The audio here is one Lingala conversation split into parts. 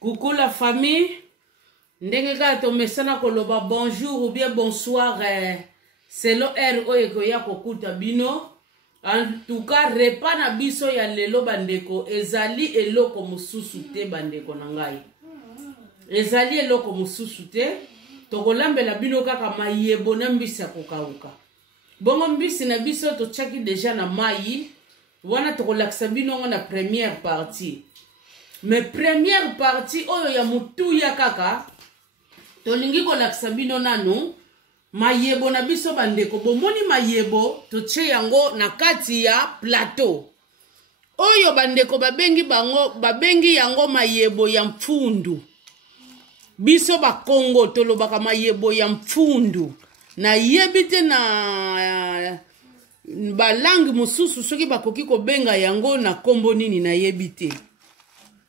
Coucou la famille. Ndenge ka tomesana koloba bonjour ou bien bonsoir. C'est le R oyeko ya kokuta bino. En tout cas, repas na biso ya lelo bandeko ezali eloko mususu te bandeko nangai. Ezali eloko mususu te. Tokolambela bino kaka mayebo na mbisi ya kokauka. Bongo mbisi na biso tochaki deja na mayi. Wana tokolakisa bino na première partie. Mais première partie oyo ya mutu ya kaka tolingi kolakisa bino nanu mayebo na biso bandeko bomoni mayebo toche yango na kati ya plateau oyo bandeko babengi yango mayebo ya mfundu biso ba Congo tolobaka mayebo ya mfundu na yebite na balangi mususu soki bakoki kobenga yango na kombo nini na yebite.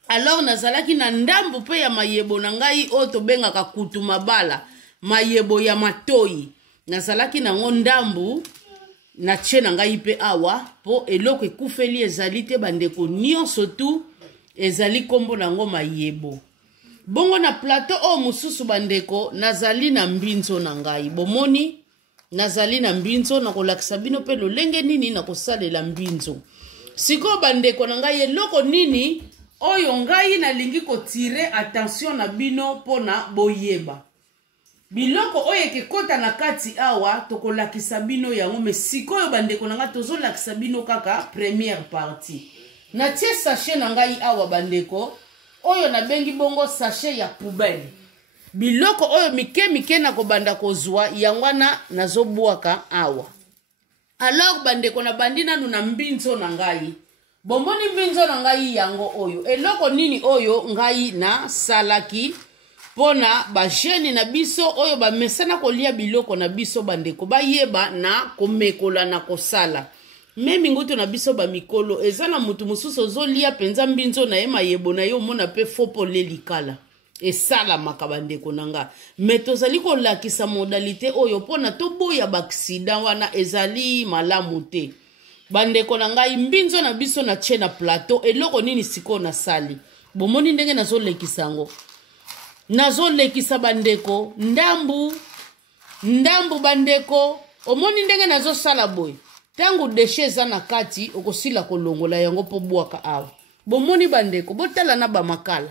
Alors nazalaki na ndambu pe ya mayebo na ngai o to benga ka kutu mabala mayebo ya matoi nazalaki na ndambu na tche na ngai pe awa po eloko ekufeli ezali te bandeko nyonso tu ezali kombo nango mayebo. Bongo na plateau o mususu bandeko nazali na mbinzo na ngai bomoni nazali na mbinzo na kolakisa bino pe lolenge nini na kosalela mbinzo siko bandeko na ngai eloko nini oyo ngai nalingi kotire attention na bino pona boyeba biloko oyo ekekota na kati awa tokolakisa bino yango me sikoyo bandeko na ngai tozolakisa bino kaka première partie na tie sachet na ngai awa bandeko oyo nabengi bongo sachet ya poubelle biloko oyo mike na kobanda kozwa yangwana nazobwaka awa. Alors bandeko na bandi nanu na mbinzo na ngai bomoni mbinzo na ngai yango oyo eloko nini oyo ngai na salaki pona ba jeune na biso oyo ba mesana kolia biloko na biso bandeko bayeba na komekola na kosala memi nguto na biso ba mikolo ezana mutu mususu zolia penza mbinzo na ye mayebo na yo mona pe fopo lelikala esala makabandeko nanga metozali kolakisa modalité oyo pona toboya ba accident wana ezali malamu te. Bandeko na ngai mbinzo na biso na tche na plateau eloko nini siko na sali bomoni ndenge nazolekisa ngo nazolekisa bandeko ndambu bandeko omoni ndenge nazosala boy tangu déchet za na kati okosila kolongola yango po bwaka awa bomoni bandeko botala na ba makala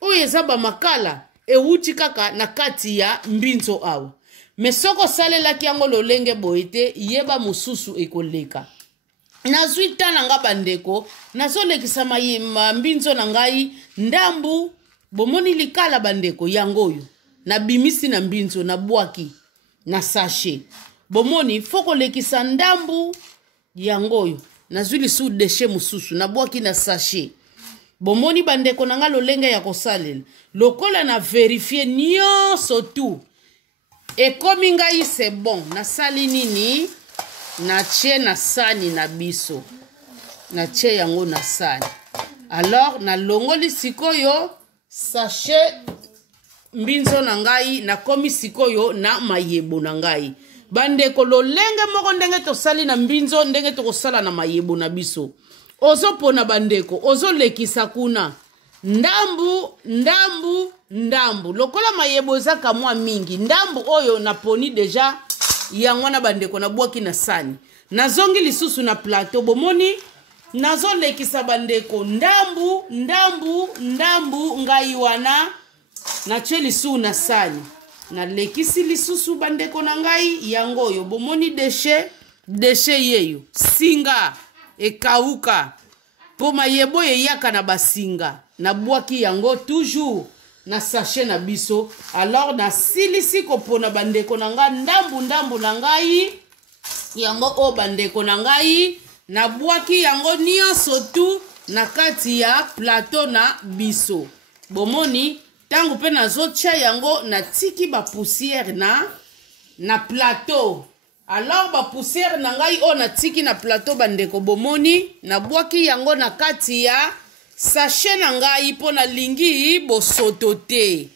oyo eza ba makala ewuti kaka na kati ya mbinzo awa mesoko salelaki yango lolenge boyete yeba mususu ekoleka. Nazwi tana nga bandeko nazolekisa mbinzo na ngai ndambu bomoni likala bandeko yangoyo na bimisi na mbinzo na bwaki na sachet bomoni foko lekisa ndambu yangoyo nazwi lisu déchet mususu na bwaki na sachet bomoni bandeko na nga lolenge ya kosalela lokola na vérifier nyonso tu ekomi ngai c'est bon nasali nini na tche na sani na biso na tche yango na sani. Alors na longoli sikoyo sachet mbinzo na ngai na komi sikoyo na mayebo na ngai bandeko lolenge moko ndenge tosali na mbinzo ndenge tokosala na mayebo na biso ozopona bandeko ozolekisa kuna ndambu lokola mayebo ezaka mwa mingi ndambu oyo naponi deja yangwana bandeko na bwaki na sani nazongi lisusu na plateau bomoni nazolekisa bandeko ndambu ngai wana na tche lisu na sani na lekisi lisusu bandeko na ngai yango oyo bomoni déchet yeyo singa ekauka po mayebo yeyaka na basinga na bwaki yango toujours na sachet na biso. Alors na silisi kopona bandeko na nga ndambu na ngai yango o bandeko na ngai na bwaki yango nyonso tu na kati ya plateau na biso bomoni tangu pe nazotia yango na tiki ba poussière na plateau. Alors ba poussière na ngai o na tiki na plateau bandeko bomoni na bwaki yango na kati ya sachet na ngai pona lingi bosoto te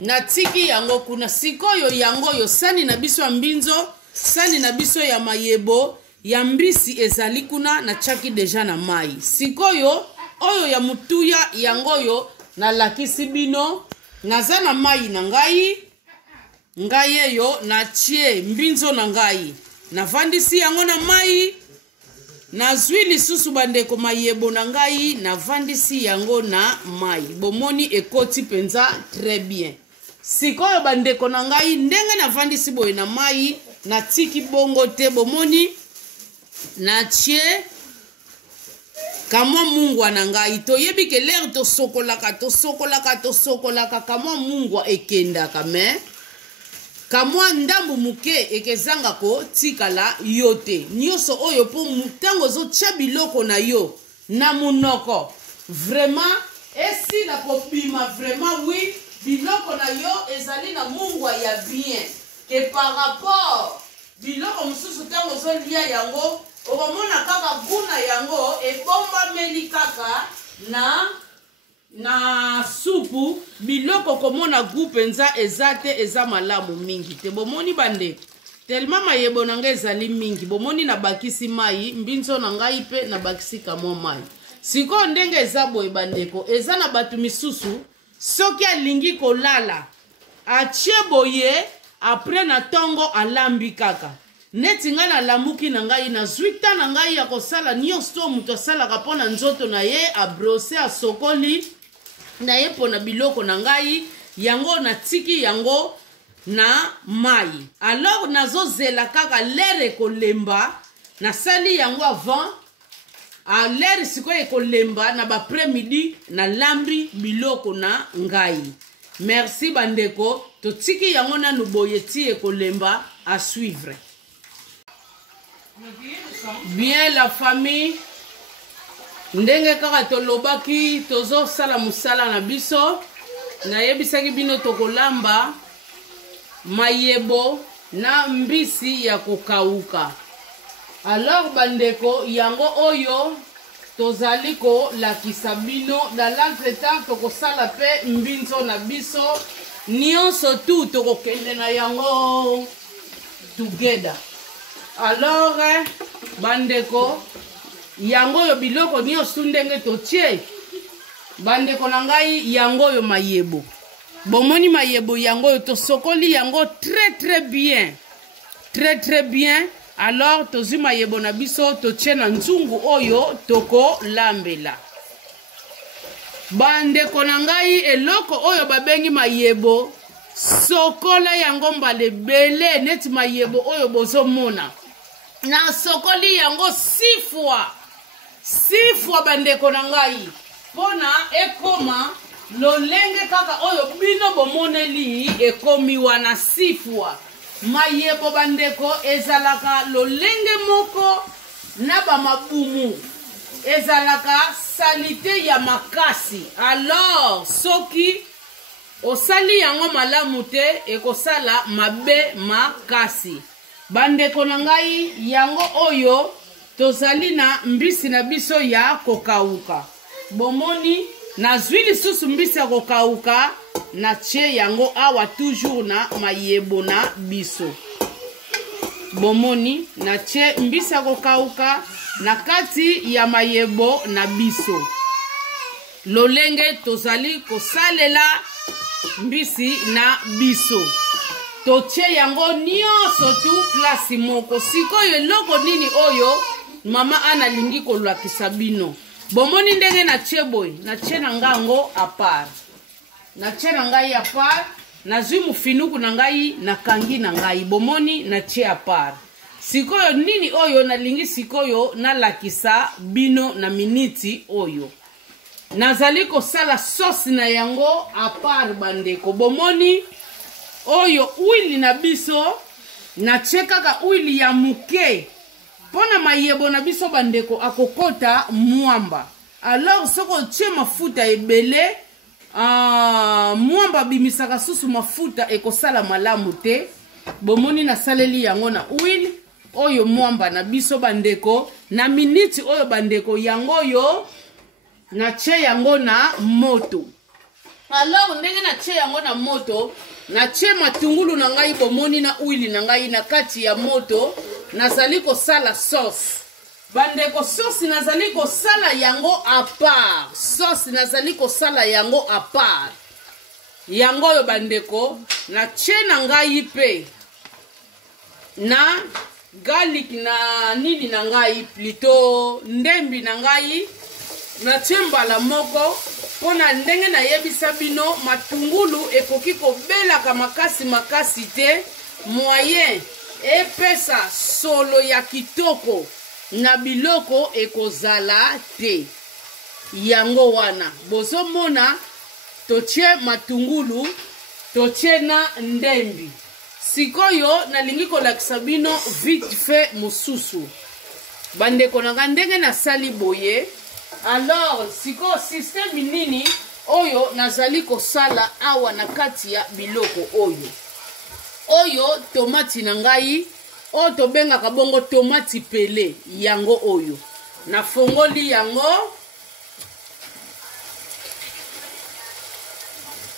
na tiki yango kuna sikoyo yango yo sani na biso ya mbinzo sani na biso ya mayebo ya mbisi ezali kuna na chaki deja na mai sikoyo oyo ya mutuya yango yo na lakisi bino naza na mai na ngai eyo na tie mbinzo na ngai navandisi yango na mai nazwi lisusu bandeko mayebo na ngai navandisi yango na mai bomoni ekoti penza très bien sikoyo bandeko na ngai ndenge navandisi boye na mai na tiki bongo te bomoni na tie kamwa mungwa na ngai toyebi ke lere tosokolaka kamwa mungwa ekendaka me kamwa ndambu muke ekezanga ko tikala yote nyoso oyo po mutango zo tia biloko na yo na munoko vraiment esi na kopima vraiment oui biloko na yo ezali na mungwa ya bien ke par rapport biloko mususu tango zo lia yango okomona kaka guna yango ebombameli kaka na supu biloko komona gu penza eza te eza malamu mingi te bomoni bandeko tellement mayebo na ngai ezali mingi bomoni na bakisi mai mbinzo na ngai pe na bakisi kamwa mai siko ndenge eza boye bandeko eza na batu misusu soki alingi kolala atie boye apres na tongo alambi kaka neti nga na lamuki na ngai na zwita na ngai ya kosala nyonso mutu asalaka mpona nzoto na ye abrose asokoli na ye pona biloko na ngai yango natiki yango na mai alors nazozela kaka lere ekolemba nasali yango avant lere sikoyo ekolemba na bapremidi nalambi biloko na ngai merci bandeko totiki yango nanu boye ti ekolemba à suivre bien la famille ndenge kaka tolobaki tozo sala musala na biso nayebisaki bino tokolamba mayebo na mbisi ya kokauka alors bandeko yango oyo tozali kolakisa bino dans l'entretemps tokosala pe mbinzo na biso nyonso tu tokokende na yango together alors bandeko yango yo biloko nyonso ndenge totie bandeko na ngai yango yo mayebo bomoni mayebo yango yo tosokoli yango très bien alors tozwi mayebo na biso totie na nzungu oyo tokolambela bandeko na ngai eloko oyo babengi mayebo sokola yango mbala ebele neti mayebo oyo bozomona na sokoli yango 6 fois bandeko na ngai pona ekoma lolenge kaka oyo bino bomoneli ekomi wana 6 fois mayebo bandeko ezalaka lolenge moko na bamabumu ezalaka salite ya makasi alors soki osali yango malamu te ekosala mabe makasi bandeko na ngai yango oyo tozali na mbisi na biso ya kokauka bomoni nazwi lisusu mbisi ya kokauka na tie yango awa toujours na mayebo na biso bomoni na tie mbisi ya kokauka na kati ya mayebo na biso lolenge tozali kosalela mbisi na biso totie yango nyonso tu place moko sikoyo eloko nini oyo mama analingi kolakisa bino bomoni ndenge natie boye natie na ngango apart natie na ngai apart nazwi mufinuku na ngai nakangi na ngai bomoni natie apart sikoyo nini oyo nalingi sikoyo nalakisa bino na miniti oyo nazali kosala sauce na yango apart bandeko bomoni oyo uili na biso natie kaka uili ya muke pona mayebo na biso bandeko akokota mwamba alors soko tie mafuta ebele mwamba bimisaka susu mafuta ekosala malamu te bomoni nasaleli yango na uili oyo mwamba na biso bandeko na miniti oyo bandeko yango yo natie yango na moto alors ndenge natie yango na moto natie matungulu na ngai bomoni na uili na ngai na kati ya moto nazali kosala sauce bandeko sauce nazali kosala yango à part. Sauce nazali kosala yango à part. Yango yo bandeko na tie na ngai pe na garlic na nini na ngai plutôt ndembi na ngai na tie mbala moko pona ndenge na yebisa bino matungulu ekoki kobelaka makasi te moyen epesa solo ya kitoko na biloko ekozala te. Yango wana bozomona totie matungulu totie na ndembi. Sikoyo nalingi kolakisa bino vite fait mosusu bandeko nanga ndenge nasali boye. Alors siko système nini oyo nazali kosala awa na kati ya biloko oyo tomati na ngai o tobengaka bongo tomati pele yango oyo na fongoli yango.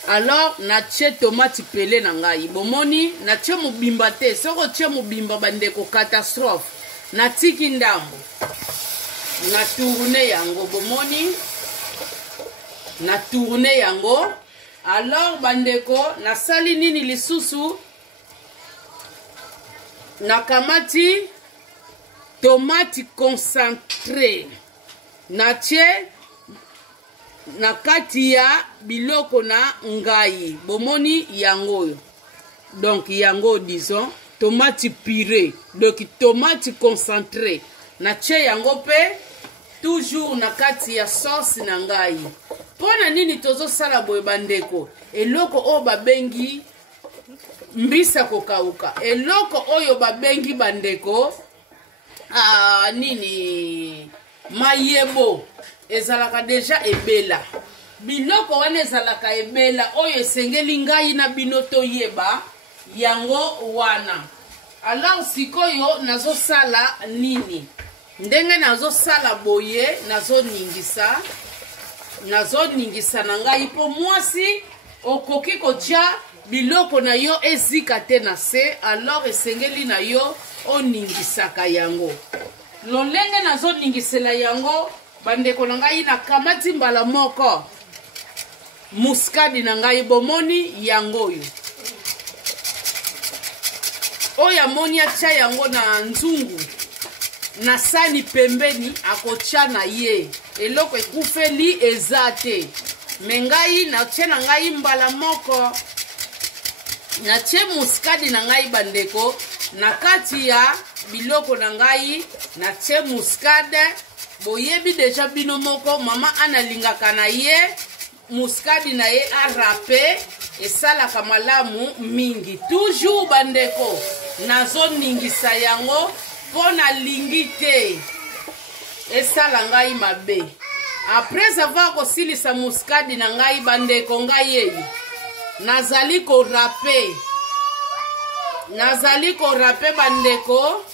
Alors na tie tomati pele na ngai bomoni na tie mobimba te soko tie mobimba bandeko catastrophe na tiki ndambo na tourner yango bomoni na tourner yango. Alors bandeko nasali nini lisusu na kamati tomate concentré na tie na kati ya biloko na ngai bomoni yango. Donc yango disons tomate purée, donc tomate concentré na tie yango pe toujours na kati ya sauce na ngai. Pona nini tozo sala boye bandeko eloko o babengi mbisa kokauka. Eloko oyo babengi bandeko nini mayebo ezalaka deja ebela. Biloko wana ezalaka ebela oyo esengeli ngai na bino toyeba yango wana. Alors sikoyo nazo sala nini ndenge nazo sala boye nazo ningisa na ngai po mwasi okoki kotia biloko na yo ezika te na se. Alors esengeli na yo oningisaka yango. Lolenge nazo ningisela yango bandeko na ngai na kamati mbala moko muskadi na ngai bomoni yango oyo amoni atia yango na nzungu na sani pembeni akotia na ye eloko ekufeli eza te. Me ngai natie na ngai mbala moko natie muskadi na ngai bandeko na kati ya biloko na ngai natie muskade. Boyebi deja bino moko mama analingaka na ye muskadi na ye arape esalaka malamu mingi. Toujours bandeko nazo ningisa yango pona lingi te esala ngai mabe. Après avoir kosilisa muskadi na ngai bandeko ngai ye nazali korape bandeko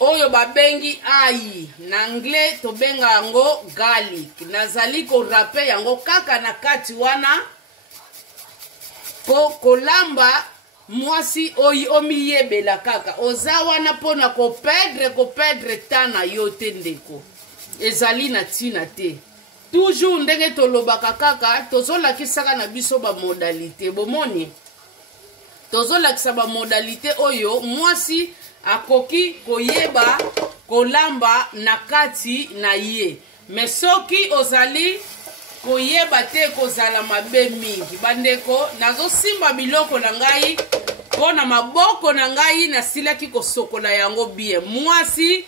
oyo babengi ai na anglais tobenga yango garlic. Nazali korape yango kaka na kati wana po kolamba mwasi oyi omiyebela kaka oza wana pona kopedre tana yo te ndeko ezali na tina te. Toujours ndenge tolobaka kaka tozolakisaka na biso ba modalité bomoni tozolakisa ba modalité oyo mwasi akoki koyeba kolamba na kati na ye. Me soki ozali koyeba te kozala mabe mingi bandeko nazo simba biloko na ngai pona maboko na ngai nasilaki kosokola yango bien. Mwasi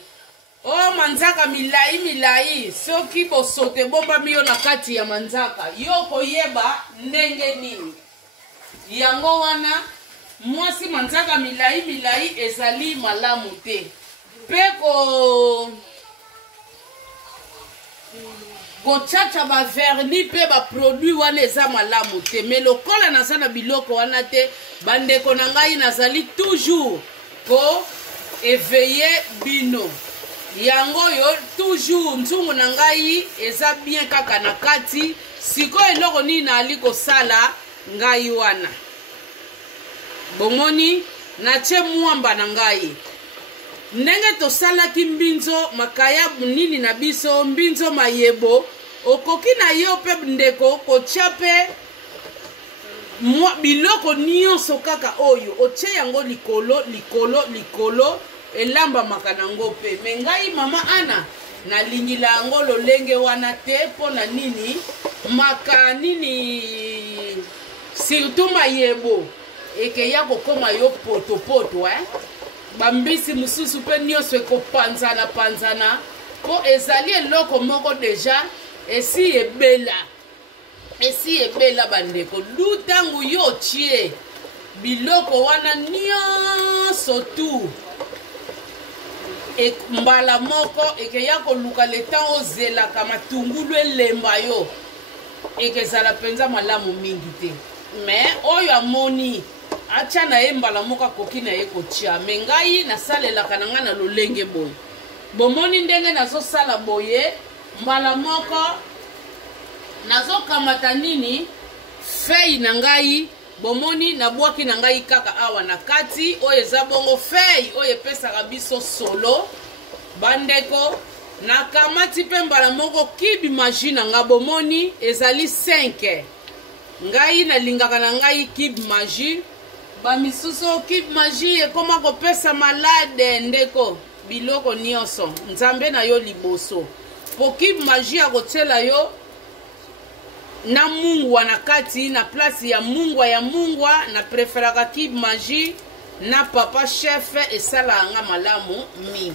o manzaka milai soki bosote bomba miyo na kati ya manzaka yo koyeba ndenge nini yango wana mwasi manzaka milai ezali malamu te pe kochacha ba verni pe ba produit wana eza malamu te. Me lokola naza na biloko wana te bandeko na ngai nazali toujours ko éveiller bino yango yo toujours nzungu na ngai eza bien kaka na kati. Siko eloko nini nali kosala ngai wana bomoni natie mwamba na ngai ndenge tosalaki mbinzo makaya nini na biso mbinzo mayebo okoki na yo pe ndeko kotia pe biloko nyonso kaka oyo otie yango likolo elamba makanango pe me ngai mama Ana nalingila yango lolenge wana te pona nini maka nini surtout mayebo eke ya kokoma yo poto bambisi mususu pe nyonso ekopanzana po ezali eloko moko deja esi ebela bandeko lutangu yo tie biloko wana nyonso tu mbala moko eke ya koluka leta ozelaka matungulu elemba yo eke zala penza malamu mingi te me oyo amoni acha na ye mbala moko akoki na ye kotia me ngai nasalelaka na ngai na lolenge boye bomoni ndenge nazosala boye mbala moko nazokamata nini fei na ngai bomoni nabwaki na ngai kaka awa na kati oyo eza bongo fei oyo epesaka biso solo bandeko nakamati pe mbala moko kibi magie na nga bomoni ezali 5 ngai nalingaka na ngai kibi magie bamisusu kibi magie ekoma kopesa malade ndeko biloko nyonso nzambe na yo liboso po kibi magie akotiela yo na mungwa na kati na place ya mungwa na preferaka kibi magie na papa chef esala nga malamu mingi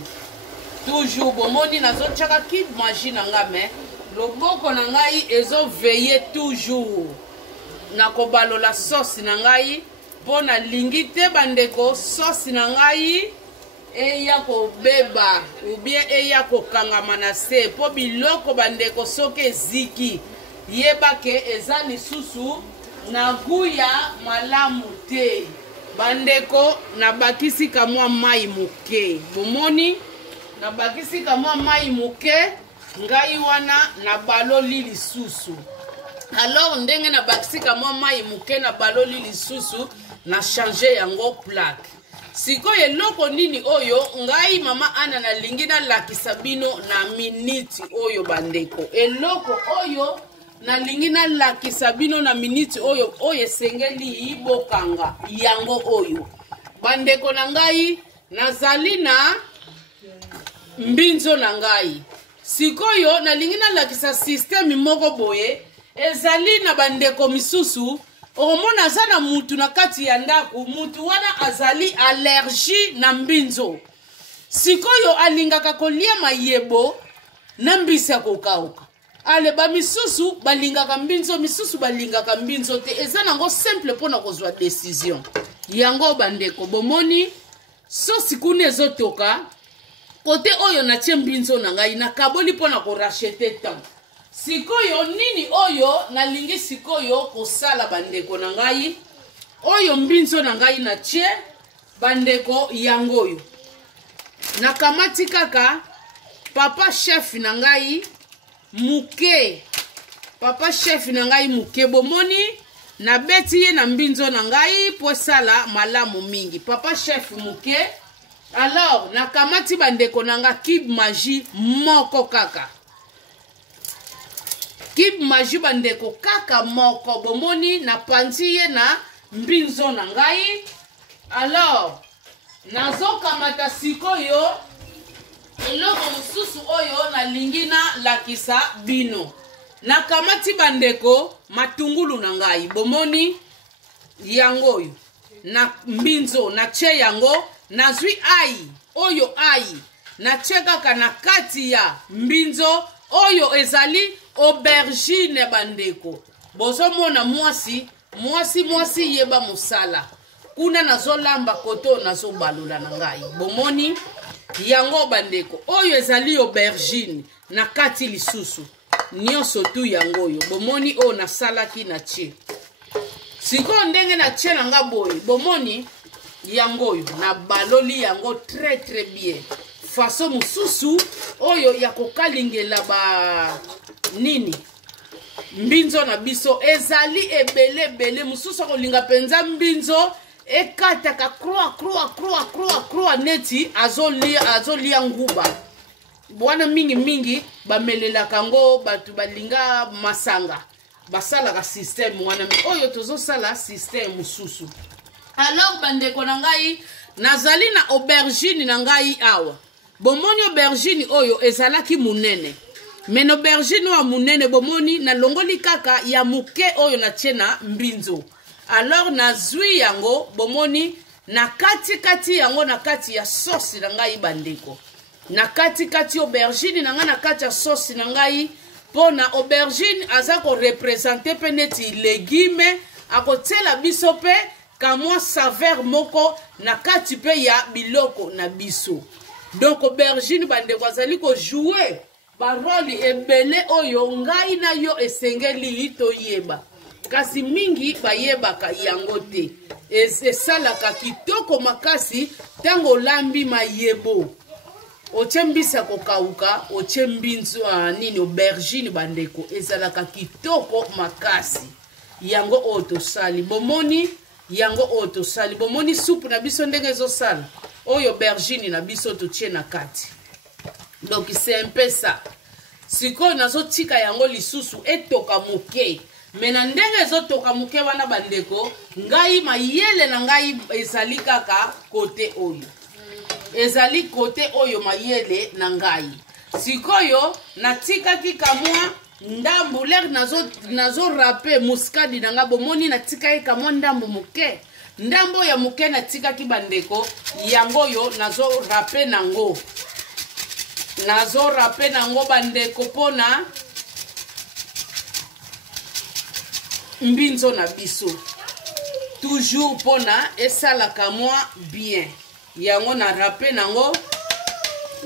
toujours bomoni nazotiaka kibi magie na nga me loboko na ngai ezoveye toujours na kobalola sauce na ngai po nalingi te bandeko sauce na ngai eya kobeba ou bien eya kokangama na se po biloko bandeko soki eziki yeba ke eza lisusu na guya malamu te bandeko nabakisi kamwa mai muke bomoni nabakisi kamwa mai muke ngai wana na baloli lisusu alors ndenge nabakisi kamwa mai muke na baloli lisusu na changer yango plaque sikoyo eloko nini oyo ngai mama Ana nalingi nalakisa bino na minute oyo bandeko eloko oyo nalingi nalakisa bino na minute oyo esengeli bokanga yango oyo bandeko na ngai nazali na mbinzo na ngai sikoyo nalingi nalakisa systeme moko boye ezali na bandeko misusu omona za na mutu na kati ya ndaku mutu wana azali allergie na mbinzo sikoyo alingaka kolia mayebo na mbisi ya kokauka ale ba misusu balingaka mbinzo misusu balingaka mbinzo te eza nango simple pona kozwa décision yango bandeko bomoni so sikune ezotoka kote oyo natie mbinzo na ngai nakaboli pona korachete temps sikoyo nini oyo nalingi sikoyo kosala bandeko na ngai oyo mbinzo na ngai natie bandeko yango oyo nakamati kaka papa chef na ngai muke papa chef na ngai muke bomoni nabeti ye na mbinzo na ngai po sala malamu mingi papa chef muke alors nakamati bandeko na nga kibi magie moko kaka kibi magie bandeko kaka moko bomoni napanzi ye na mbinzo na ngai alors nazokamata sikoyo eloko mosusu oyo nalingi nalakisa bino nakamati bandeko matungulu na ngai bomoni yango oyo na mbinzo natie yango nazwi oyo natie kaka na kati ya mbinzo oyo ezali aubergine bandeko bozomona mwasi yeba musala kuna nazolamba koto nazobalola na ngai bomoni yango bandeko oyo ezali aubergine na kati lisusu nyonso tu yango oyo bomoni oyo nasalaki na tie sikoyo ndenge na tie na nga boye bomoni yango oyo na baloli yango très bien façon mosusu oyo ya kokalingela ba nini mbinzo na biso ezali ebele mosusu kolinga penza mbinzo ekataka croix neti azolia nguba bwana mingi bamelelaka ngo batu balinga masanga basalaka système wana oyo tozosala système mususu. Alors bandeko na ngai nazali na aubergine na ngai awa bomoni aubergine oyo ezalaki munene mais aubergine wa munene bomoni na longoli kaka ya muke oyo na tiena mbinzo. Alors nazwi yango bomoni na kati yango na kati ya sauce na ngai bandeko na kati aubergine na ngai na kati ya sauce na ngai pona aubergine aza ko représenter pe neti légume akotela biso pe kamwa saveur moko na kati pe ya biloko na biso. Donc aubergine bandeko azali ko jouer ba rôle ebele oyo ngai na yo esengeli toyeba kasi mingi bayebaka yango te esalaka kitoko makasi tango lambi mayebo ochembisa kokauka ochembinzo nini aubergine bandeko ezalaka kitoko makasi yango otosali bomoni yango otosali bomoni soupe na biso ndenge ezosala oyo aubergine na biso totie na kati. Donc c'est un peu ça. Siko nazotika yango lisusu etoka muke mena ndenge ezotoka muke wana bandeko ngai mayele na ngai ezali kaka kote oyo ezali kote oyo mayele na ngai sikoyo natikaki kamwa ndambu ler nazo rape muskadi na nga bomoni natikaki kamwa ndambu muke ndambo ya muke natikaki bandeko yango yo nazo rape nango bandeko pona mbinzo na biso toujours pona esalaka mwa bien yango na rape nango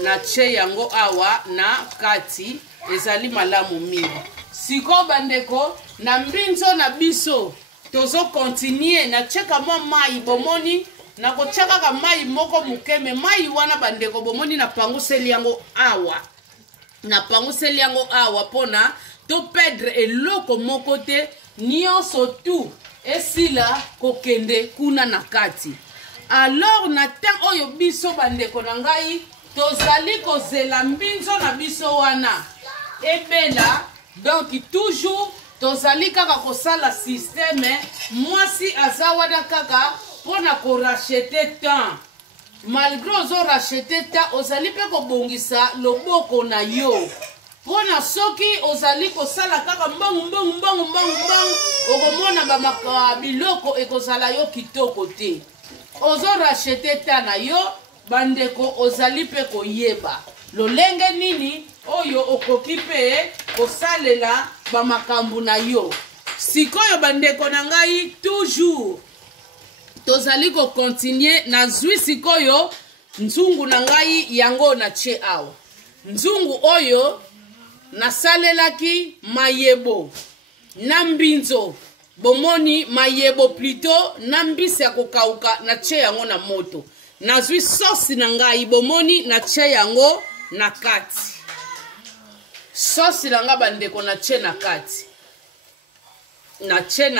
na che yango awa na kati ezali malamu mingi. Siko bandeko na mbinzo na biso tozo continuer na cheka mwa mai bomoni na kochaka ka mai moko mukeme mai wana bandeko bomoni na panguseli yango awa pona to perdre eloko moko te nyonso tu esila kokende kuna na kati. Alors na temps oyo biso bandeko na ngai tozali kozela mbinzo na biso wana ebela donc toujours tozali kaka kosala système mwasi azawana kaka pona ko racheter temps malgré ozo racheter temps ozali pe kobongisa loboko na yo pona soki ozali kosala kaka mbongo okomona bamaka biloko ekozala yo kitoko te ozo racheter temps na yo bandeko ozali pe koyeba lolenge nini oyo okoki pe kosalela bamakambu na yo. Sikoyo bandeko na ngai toujours tozali ko continuer na zwi sikoyo nzungu na ngai yango na che awa nzungu oyo nasalelaki mayebo na mbinzo bomoni mayebo plutôt na mbisi ya kokauka na che yango na moto nazwi sauce na ngai bomoni na che yango na kati sauce na nga bandeko na che na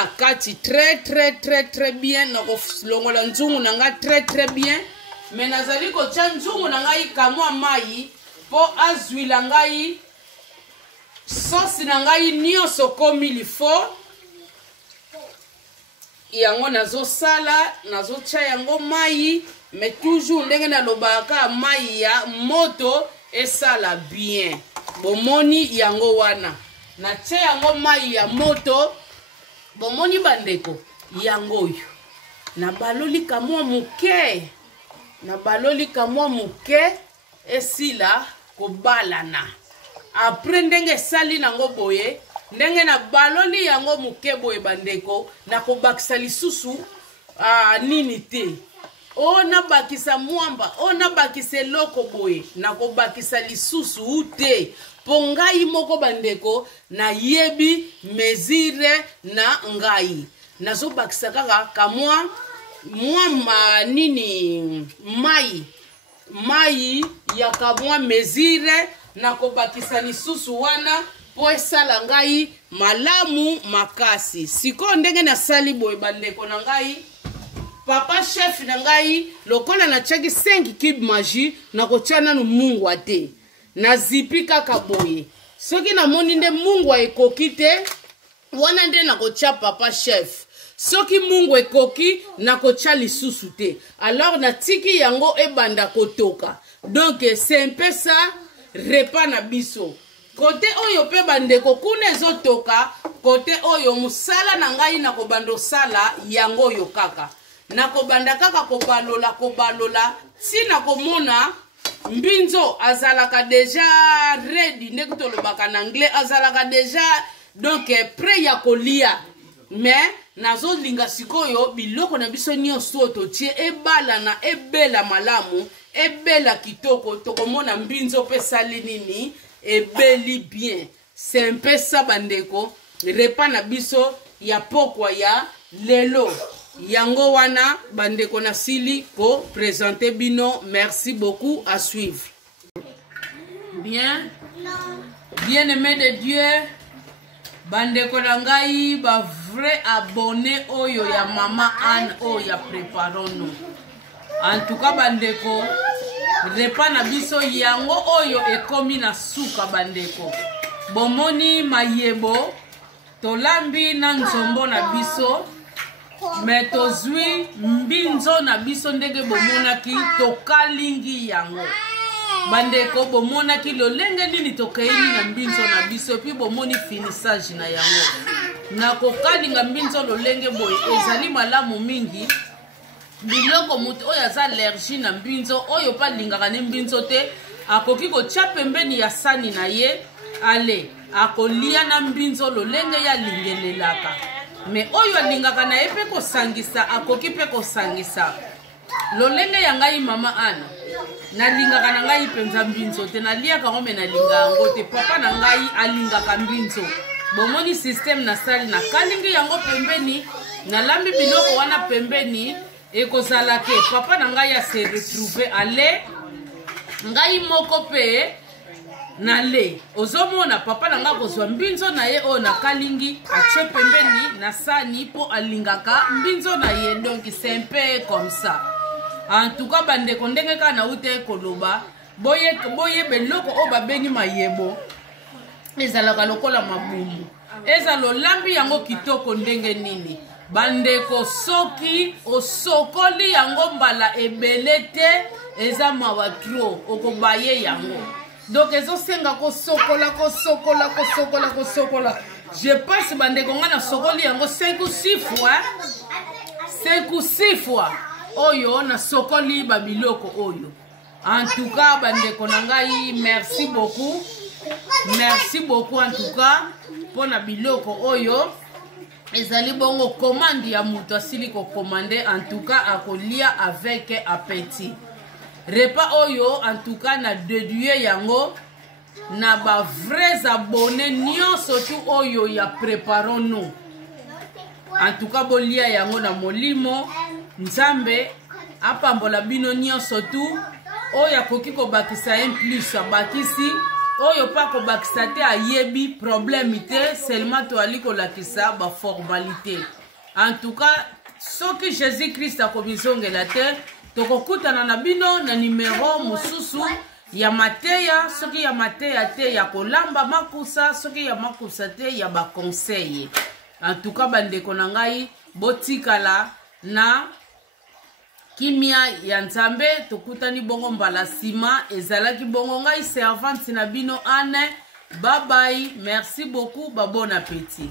kati très bien na kolongola nzungu na nga très bien mais nazali kotia nzungu na ngai kamwa mai po azwila ngai sauce na ngai nyonso komi lifo yango nazosala nazotia yango mai mais toujours ndenge nalobaka mai ya moto esala bien bomoni yango wana natia yango mai ya moto bomoni bandeko yango oyo nabaloli kamwa muke esila kobalana après ndenge esali nango boye ndenge nabaloli yango muke boye bandeko nakobakisa lisusu nini te o nabakisa mwamba o nabakisa eloko boye nakobakisa lisusu te po ngai moko bandeko nayebi mesure na ngai nazobakisa kaka kamwa nini mai ya kamwa mesure nakobakisa lisusu wana po esala ngai malamu makasi. Siko ndenge nasali boye bandeko na ngai papa chef na ngai lokola na chaki 5 cube magie na kotia nanu mungwa te na zipi kaka boye soki na moni nde mungwa ekoki te wana nde na kotia papa chef soki mungwa ekoki na kotia lisusu te alors na tiki yango ebanda kotoka donc c'est un peu ça repas na biso kote oyo pe bandeko kuna ezotoka kote oyo musala na ngai na kobando sala yango oyo kaka na kobanda kaka kobalola tina komona mbinzo azalaka deja ready ndeko tolobaka na anglais azalaka deja donc prêt ya kolia mais nazolinga sikoyo biloko na biso nyonso totie ebala na ebela malamu ebela kitoko tokomona mbinzo pe sali nini ebeli bien c'est un peu ça bandeko repas na biso ya pokwa ya lelo yango wana bandeko na sili ko présenter bino merci beaucoup à suivre bien aimé de Dieu bandeko na ngai ba vrai abonné oyo ya mama Anne oyo ya préparons-nous en tout cas bandeko repas na biso yango oyo ekomi na suka bandeko bomoni mayebo tolambi na nzombo na biso me tozwi mbinzo na biso ndenge bomonaki tokalingi yango bandeko bomonaki lolenge nini tokeini na mbinzo na biso epi bomoni finissage na yango na kokalinga mbinzo lolenge boye ezali malamu mingi biloko moto oyo aza allergie na mbinzo oyo pa lingaka ne mbinzo te akoki kotia pembeni ya sani na ye ale akolia na mbinzo lolenge ya lingelelaka me oyo alingaka na ye pe kosangisa akoki pe kosangisa lolenge ya ngai mama Ana nalingaka na ngai penza mbinzo te naliaka ngome nalinga yango te papa na ngai alingaka mbinzo bomoni système na sali na kalingi yango pembeni nalambi biloko wana pembeni ekozala ke papa na ngai ya se retrouver ale ngai moko pe na le ozomona papa na ngai kozwa mbinzo na ye oyo na kalingi atie pembeni na sani po alingaka mbinzo na ye donc c'est un peu comme ça en tout cas bandeko ndenge kaka na ute koloba boye beloko oyo babengi mayebo ezalaka lokola mabumbu eza lolambi yango kitoko ndenge nini bandeko soki osokoli yango mbala ebele te eza mawa tro okobaye yango donc ezosenga kosokola je pense bandeko nga na sokoli yango 5 ou 6 fois oyo na sokoli babiloko oyo en tout cas bandeko na ngai merci beaucoup en tout cas pona biloko oyo ezali bongo commande ya muto asili ko commander en tout cas akolia avec appétit repas oyo en tout cas na déduire yango na ba vrais abonnés nyonso tu oyo ya préparons-nous en tout cas bolia yango na molimo nzambe apambola bino nyonso tu oyo akoki kobakisa un plus abakisi oyo pa kobakisa te ayebi problème te seulement toali kolakisa ba formalité en tout cas soki Jésus Christ akomizongela te tokokutana na bino na numéro mususu ya mateya soki ya mateya te ya kolamba makusa soki ya makusa te ya ba conseil en tout cas bandeko na ngai botikala na kimia ya nzambe tokutani bongo mbala sima ezalaki bongo ngai servante na bino Anne bye bye merci beaucoup ba bon appétit